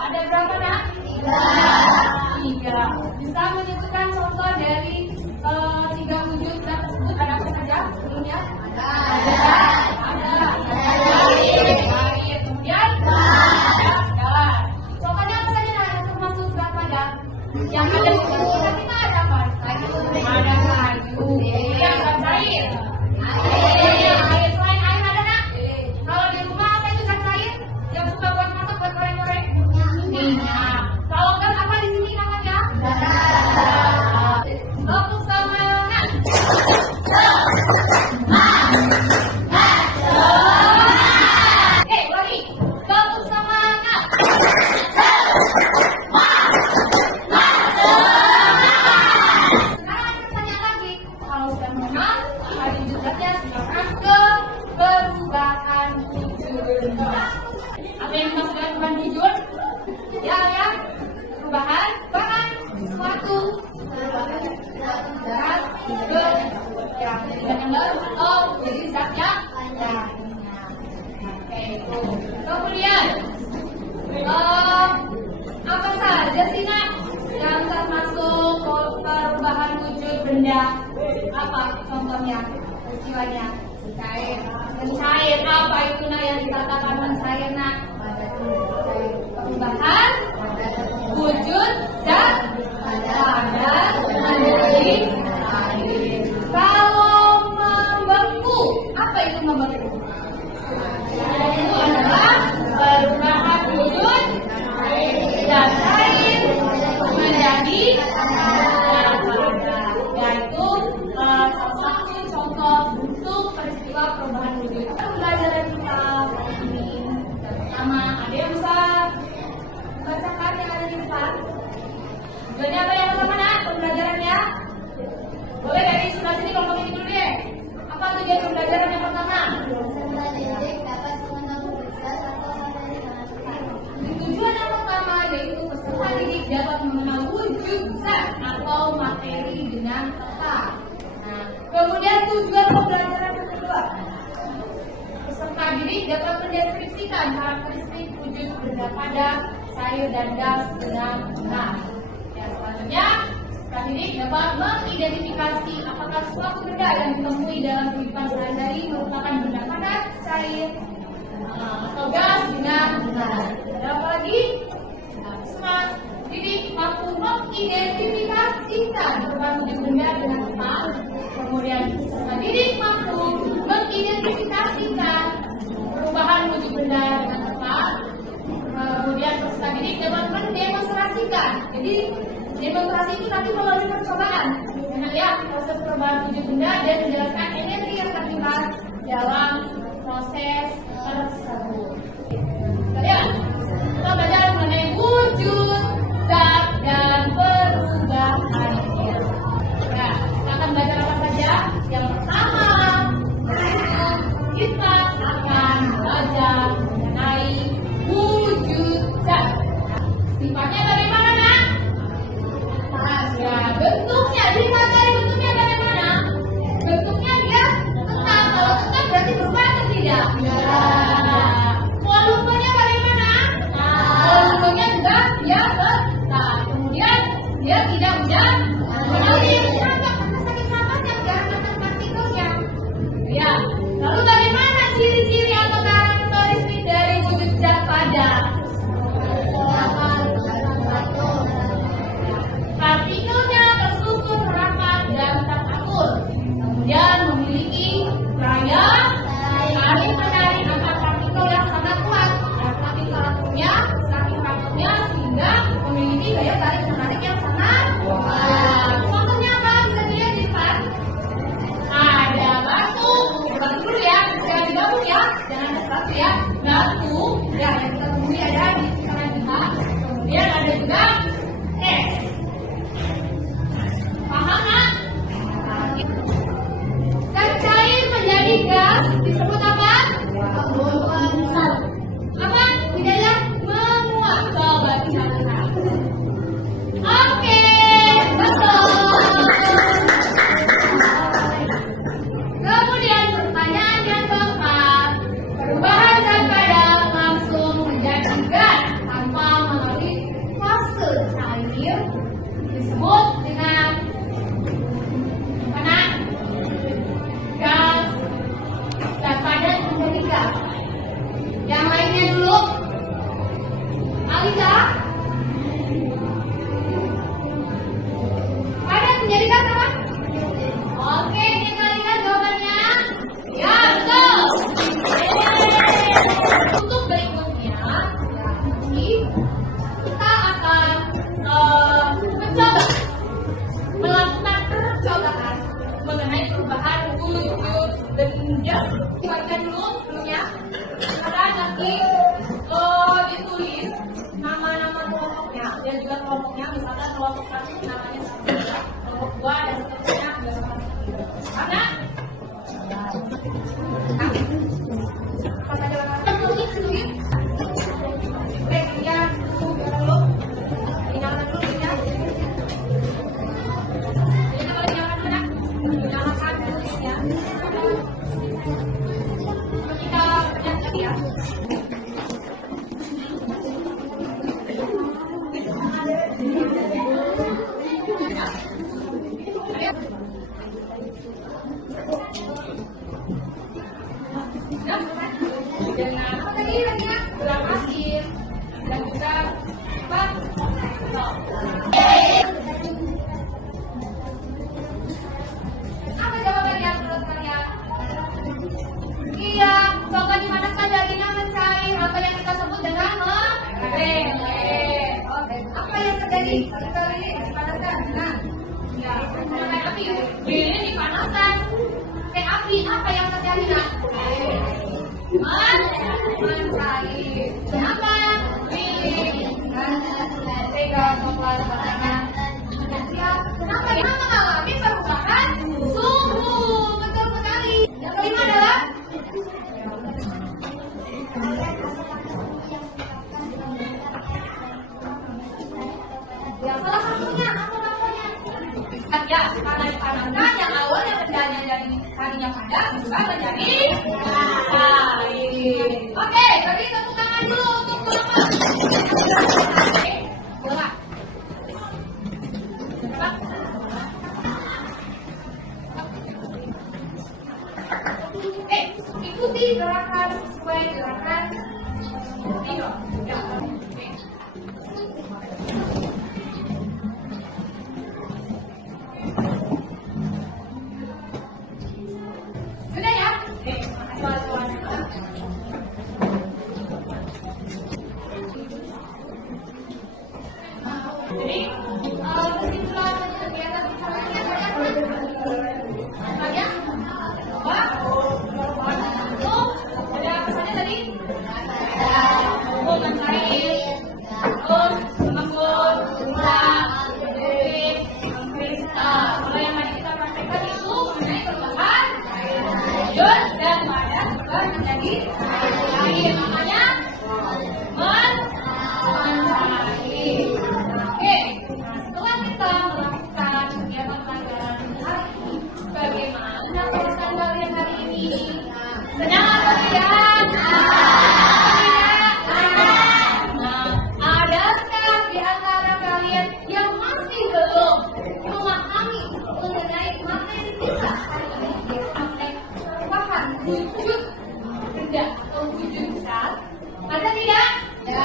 Ada berapa nak? Tiga. Bisa menyebutkan contoh dari tiga wujud zat tersebut ada apa saja sebelumnya? Ada. Air. Kemudian? Jalan. Contohnya apa saja nak yang termasuk zat padat? Yang ada di sekitar kita ada apa? Ada kayu. Yang zat cair. Air. Selain air ada nak? Kalau di rumah apa itu zat cair? Yang suka buat masak, buat goreng-goreng? Minyak. Kalau gas apa di sini namanya? Tepuk semangat. Oke, lagi. Tepuk semangat. Sekarang ada pertanyaan lagi. Kalau sudah mengenal, hari jugatnya silakan ke perubahan wujud. Apa yang dimaksud dengan perubahan wujud? Ya, perubahan suatu zat ke yang baru atau jadi zat yang lainnya. Oke, kemudian apa saja sih nak yang termasuk perubahan wujud benda? Apa contohnya, peristiwanya? Mencair. Apa itu nak yang dikatakan mencair nak? Perubahan wujud zat padat menjadi air. Kalau membeku, apa itu membeku? Itu adalah perubahan wujud zat cair menjadi zat padat. Yaitu salah satu contoh untuk peristiwa perubahan wujud. Pembelajaran kita ini pertama, ada yang bisa bacakan yang ada di depan. Tujuannya apa yang pertama nak? Pembelajarannya boleh dari sebelah sini kalau begini dulu deh. Apa tujuan pembelajaran yang pertama? Tujuan yang pertama yaitu peserta didik dapat mengenal wujud zat atau materi dengan tepat. Nah, kemudian tujuan pembelajaran yang kedua, peserta didik dapat mendeskripsikan karakteristik wujud benda padat, cair dan gas dengan benar. Ya, selanjutnya peserta didik dapat mengidentifikasi apakah suatu benda yang ditemui dalam kehidupan sehari-hari merupakan benda padat, cair, atau gas dengan benar. Ada apa lagi? Peserta didik mampu mengidentifikasikan perubahan wujud benda dengan tepat. Kemudian peserta didik mampu mengidentifikasikan perubahan wujud benda dengan tepat. Kemudian peserta didik dapat mendemonstrasikan. Jadi demonstrasi itu nanti melalui percobaan. Melihat proses perubahan wujud benda dan menjelaskan energi yang terlibat dalam proses tersebut. Kalian kita belajar mengenai wujud zat dan perubahannya. Nah, kita akan belajar apa saja? Yang pertama, kita akan belajar mengenai wujud zat. Sifatnya bagaimana nak? Ya, bentuknya. Dilihat dari bentuknya bagaimana? Bentuknya dia tetap. Kalau tetap berarti berubah atau tidak? Volumenya bagaimana? Volumenya juga dia tetap. Kemudian dia tidak mudah mengalir. Kenapa? Karena saking rapatnya gerakan partikelnya. Ya. Lalu bagaimana ciri-ciri atau karakteristik dari wujud zat padat? Partikelnya tersusun rapat Bagian dulu sebelumnya. Sekarang nanti ditulis nama-nama kelompoknya dan juga kelompoknya. Misalkan kelompok 1 namanya kelompok 2 dan seterusnya. Karena pas ada orang tulis. Baik, ya, dulu. Nyalakan dulu ya. Nyalakan dulu ya. Kita lihat lagi ya. Dengan apa tadi namanya? Gula pasir dan juga apa? Apa jawabannya menurut kalian? Iya, coba dimanakah jadinya mencair atau yang kita sebut dengan meleleh. Oke, apa yang terjadi? Sekali dipanaskan. Nah, ya, kayak api. Ini dipanaskan. Kayak api, apa yang terjadi? Nah, mencair. Kenapa? Pegang kepala tangan. Kenapa dia mengalami perubahan suhu? Betul sekali. Yang kelima adalah ya, salah satunya apa namanya? Ya, karena dipanaskan yang awalnya menjadi dari tadinya panas juga menjadi cair. Oke, jadi tepuk tangan dulu untuk kelompok. Gerak. Ikuti gerakan sesuai gerakan ini. Ya. Sudah ya? Jadi, kesimpulan kegiatan bicaranya banyak. Ada pesannya tadi? Mengalir, terus mengembun, mengkristal. Kalau yang tadi kita praktekkan itu mengenai perubahan hidrogen dan padat juga menjadi air. Makanya mencair. Oke, setelah kita melakukan kegiatan pelajaran hari ini, bagaimana perasaan kalian hari ini? Senang atau tidak? Adakah di antara kalian yang masih belum memahami mengenai materi kita hari ini, yaitu perubahan wujud benda atau wujud zat? Ada tidak? Ya.